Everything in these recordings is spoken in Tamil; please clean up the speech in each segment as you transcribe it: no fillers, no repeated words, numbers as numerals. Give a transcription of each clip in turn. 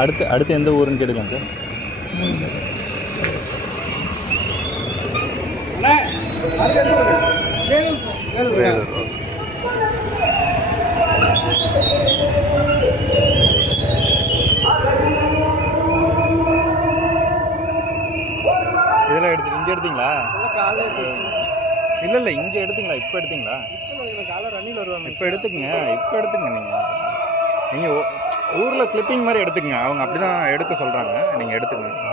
அடுத்து எந்த ஊருன்னு கேட்டுக்கலாம் சார். இதெல்லாம் இங்கே எடுத்தீங்களா? இல்லை இங்கே எடுத்தீங்களா? இப்போ எடுத்தீங்களா? இப்போ எடுத்துக்கங்க நீங்கள் ஊரில் கிளிப்பிங் மாதிரி எடுத்துக்கங்க. அவங்க அப்படி தான் எடுக்க சொல்கிறாங்க, நீங்கள் எடுத்துக்கங்க.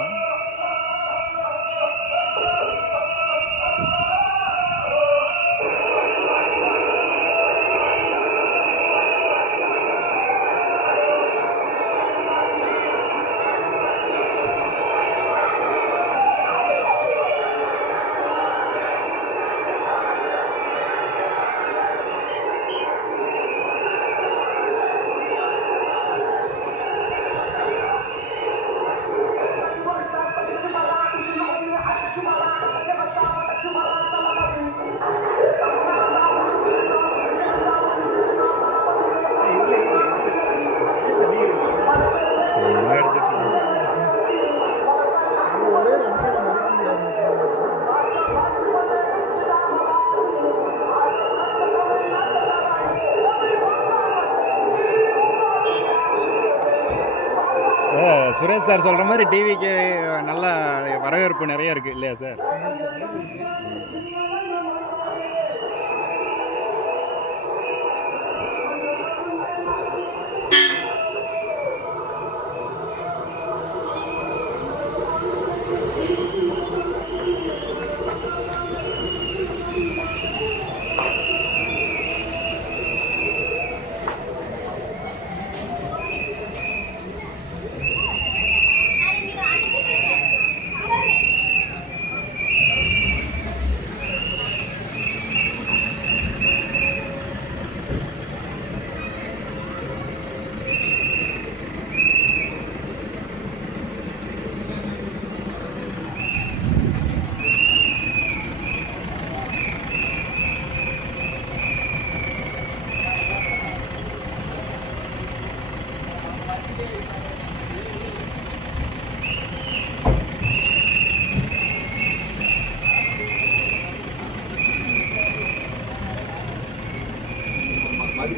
சுரேஷ் சார் சொல்கிற மாதிரி டிவிக்கு நல்ல வரவேற்பு நிறைய இருக்குது இல்லையா சார்?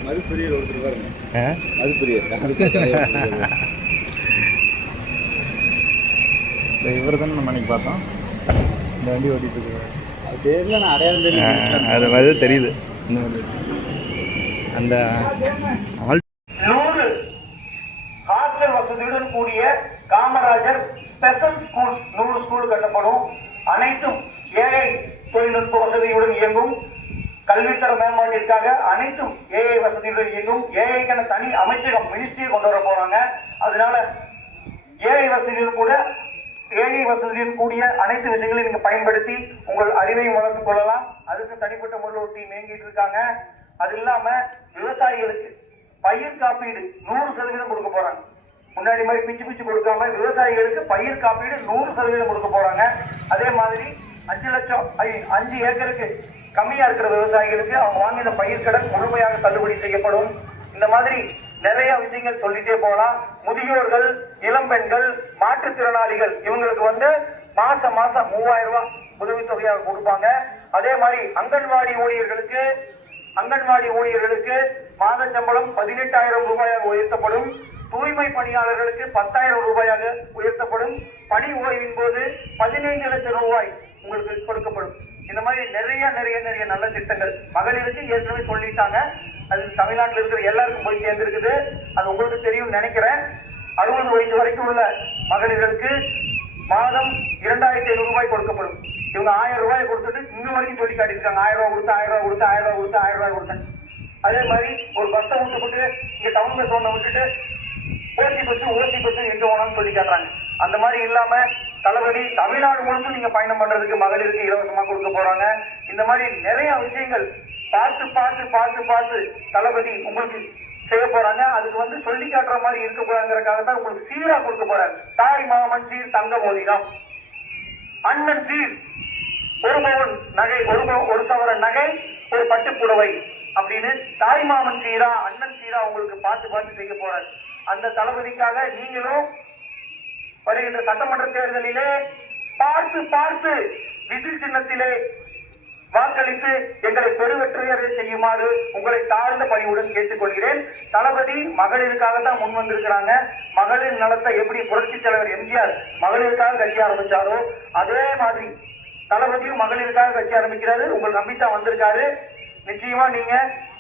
மதுப்பிரியர் ஒருத்தர் பாருங்க. மதுப்பிரியர் இவர் தானே நம்ம அன்னைக்கு பார்த்தோம். இந்த வண்டி ஓட்டிட்டு இருக்கு. அது பேர்ல நான் அடையாளம் தெரியும். அது மாதிரி தெரியுது. அந்த ஹாஸ்டல் வசதியுடன் கூடிய காமராஜர் ஸ்பெஷல் ஸ்கூல் 100 ஸ்கூல் கட்டப்படும். அனைத்தும் ஏஐ தொழில்நுட்ப வசதியுடன் இயங்கும். கல்வித்தர மேம்பாட்டிற்காக அனைத்தும் ஏஐ வசதியுடன் இயங்கும். ஏஐக்கான தனி அமைச்சகம் மினிஸ்ட்ரியை கொண்டு வர போறாங்க. அதனால ஏஐ வசதியுடன் கூடிய அனைத்து விஷயங்களையும் நீங்க பயன்படுத்தி உங்கள் அறிவையும் வளர்த்துக் கொள்ளலாம். அதுக்கு தனிப்பட்ட முறையில் ஒரு டீம் இயங்கிட்டு இருக்காங்க. அது இல்லாம விவசாயிகளுக்கு பயிர் காப்பீடு 100% கொடுக்க போறாங்க. முன்னாடி மாதிரி பிச்சு கொடுக்காம விவசாயிகளுக்கு பயிர் காப்பீடு 100% கொடுக்க போறாங்க. அதே மாதிரி 5 லட்சம் 5 ஏக்கருக்கு கம்மியா இருக்கிற விவசாயிகளுக்கு அவங்க வாங்கின பயிர் கடன் முழுமையாக தள்ளுபடி செய்யப்படும். இந்த மாதிரி நிறைய விஷயங்கள் சொல்லிட்டே போகலாம். முதியோர்கள், இளம் பெண்கள், மாற்றுத்திறனாளிகள் இவங்களுக்கு மாசம் 3000 ரூபாய் உதவித்தொகையாக கொடுப்பாங்க. அதே மாதிரி அங்கன்வாடி ஊழியர்களுக்கு மாத சம்பளம் 18,000 ரூபாயாக உயர்த்தப்படும். தூய்மை பணியாளர்களுக்கு 10,000 ரூபாயாக உயர்த்தப்படும். பணி ஓய்வின் போது 15 லட்சம் ரூபாய் உங்களுக்கு கொடுக்கப்படும். இந்த மாதிரி நிறைய நல்ல திட்டங்கள் மகளிருக்கு ஏற்கனவே சொல்லிட்டாங்க. அது தமிழ்நாட்டில் இருக்கிற எல்லாருக்கும் போய் சேர்ந்திருக்குது. அது உங்களுக்கு தெரியும் நினைக்கிறேன். 60 வயசு வரைக்கும் உள்ள மகளிர்களுக்கு மாதம் 2,500 ரூபாய் கொடுக்கப்படும். இவங்க 1000 ரூபாய் கொடுத்துட்டு இன்னும் வரைக்கும் சொல்லி காட்டியிருக்காங்க. 1000 ரூபாய் கொடுத்தேன். அதே மாதிரி ஒரு பஸ்ஸை விட்டுப்பட்டு இங்க டவுன் பஸ் ஒண்ணை விட்டுட்டு ஓசி பஸ் எங்க போனாலும் சொல்லி காட்டுறாங்க. அந்த மாதிரி இல்லாம தளபதி தமிழ்நாடு முழுக்க நீங்க பயணம் பண்றதுக்கு மகளிருக்கு இலவசமா கொடுக்க போறாங்க. இந்த மாதிரி நிறைய விஷயங்கள் பார்த்து தளபதி உங்களுக்கு செய்ய போறாங்க. அதுக்கு சொல்லி காட்டுற மாதிரி இருக்க போறாங்கிறதுக்காக தான் உங்களுக்கு சீரா கொடுக்க போறாங்க. தாய் மாமன் சீர் தங்க மோதிரம், அண்ணன் சீர் 1 பவுன் நகை, 1 சவரன் நகை, ஒரு பட்டு புடவை அப்படின்னு தாய் மாமன் சீரா அண்ணன் சீரா உங்களுக்கு பார்த்து செய்ய போறாரு. அந்த தளபதிக்காக நீங்களும் வருகின்ற சட்டமன்ற தேர்தலிலே பார்த்து பார்த்து விசில் சின்னத்திலே வாக்களித்து எங்களை பெருவெற்றியரை செய்யுமாறு உங்களை தாழ்ந்த பணியுடன் கேட்டுக்கொள்கிறேன். தளபதி மகளிருக்காக தான் முன் வந்திருக்கிறாங்க. மகளிர் நலத்தை எப்படி புரட்சி தலைவர் எம்ஜிஆர் மகளிருக்காக கட்சி ஆரம்பிச்சாரோ அதே மாதிரி தளபதியும் மகளிருக்காக கட்சி ஆரம்பிக்கிறாரு. உங்கள் நம்பித்தான் வந்திருக்காரு. நிச்சயமா நீங்க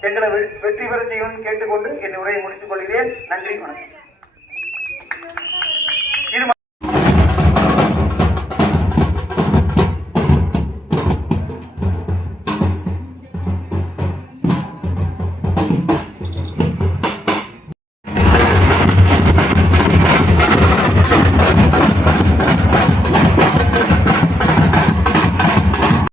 எங்களை வெற்றி பெற செய்யணும்னு கேட்டுக்கொண்டு என் உரையை முடித்துக் கொள்கிறேன். நன்றி, வணக்கம்.